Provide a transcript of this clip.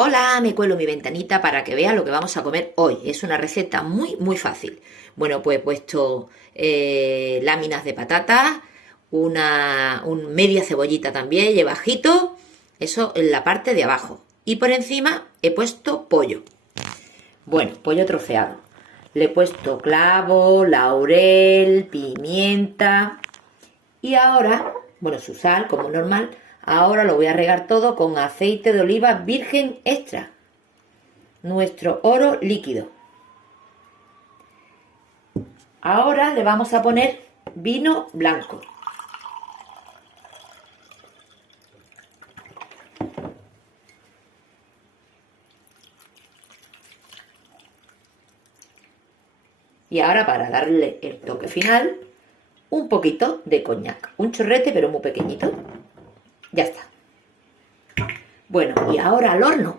Hola, me cuelo mi ventanita para que vea lo que vamos a comer hoy. Es una receta muy fácil. Bueno, pues he puesto láminas de patata, media cebollita también, lleva ajito, eso en la parte de abajo. Y por encima he puesto pollo. Bueno, pollo troceado. Le he puesto clavo, laurel, pimienta. Y ahora, bueno, su sal, como normal. Ahora lo voy a regar todo con aceite de oliva virgen extra. Nuestro oro líquido. Ahora le vamos a poner vino blanco. Y ahora, para darle el toque final, un poquito de coñac. Un chorrete, pero muy pequeñito. Ya está. Bueno, y ahora al horno.